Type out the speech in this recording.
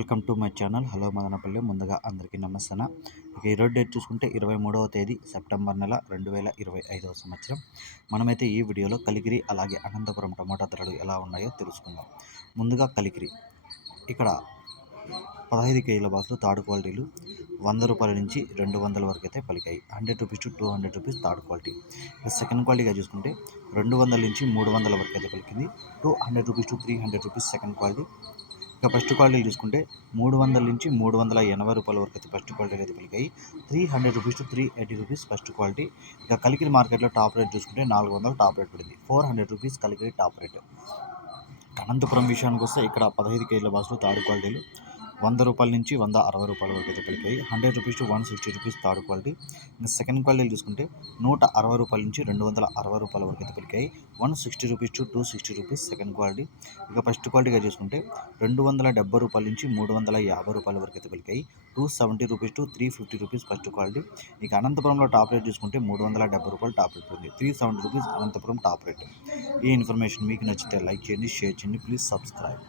Welcome to my channel. Hello Madanapalle ముందుగా అందరికీ నమస్తే ఇక ఈరోజు డేట్ చూసుకుంటే ఇరవై మూడవ తేదీ సెప్టెంబర్ నెల రెండు వేల ఇరవై ఐదవ సంవత్సరం. మనమైతే ఈ వీడియోలో కలిగిరి అలాగే అనంతపురం టమాటా ధరలు ఎలా ఉన్నాయో తెలుసుకుందాం. ముందుగా కలిగిరి. ఇక్కడ పదహైదు కేజీల బాక్సులు థర్డ్ క్వాలిటీలు వంద రూపాయల నుంచి రెండు వందల వరకు అయితే పలికాయి. Hundred rupees to two hundred rupees third quality. ఇక సెకండ్ క్వాలిటీగా చూసుకుంటే రెండు వందల నుంచి మూడు వందల వరకు అయితే పలికింది. Two hundred rupees to three hundred rupees second quality. ఇక ఫస్ట్ క్వాలిటీ చూసుకుంటే మూడు వందల నుంచి మూడు వందల ఎనభై రూపాయల వరకు అయితే ఫస్ట్ క్వాలిటీ అయితే పలికాయి. Three hundred rupees to three eighty rupees first quality. ఇక కలికిరి మార్కెట్లో టాప్ రేట్ చూసుకుంటే నాలుగు వందల టాప్ రేట్ పడింది. Four hundred rupees Kalikiri top rate. Anantapur విషయానికి వస్తే ఇక్కడ పదహైదు కేజీల బాసులు థర్డ్ క్వాలిటీలు. వంద రూపాయల నుంచి వంద అరవై రూపాయల వరకు అయితే పలికాయి hundred rupees to one sixty rupees third quality. ఇంకా సెకండ్ క్వాలిటీ చూసుకుంటే నూట అరవై రూపాయల నుంచి రెండు వందల అరవై రూపాయల వరకు అయితే పలికాయి one sixty rupees to two sixty rupees second quality. ఇక ఫస్ట్ క్వాలిటీగా చూసుకుంటే రెండు వందల డెబ్బై రూపాయల నుంచి మూడు వందల యాభై రూపాయల వరకు అయితే పలికాయి two seventy rupees to three fifty rupees first quality. ఇక అనంతపురంలో టాప్ రేట్ చూసుకుంటే మూడు వందల డెబ్బై రూపాయలు టాప్ రేట్ ఉంది three seventy rupees Anantapur top rate. ఈ ఇన్ఫర్మేషన్ మీకు నచ్చితే లైక్ చేయండి షేర్ చేయండి ప్లీజ్ సబ్స్క్రైబ్.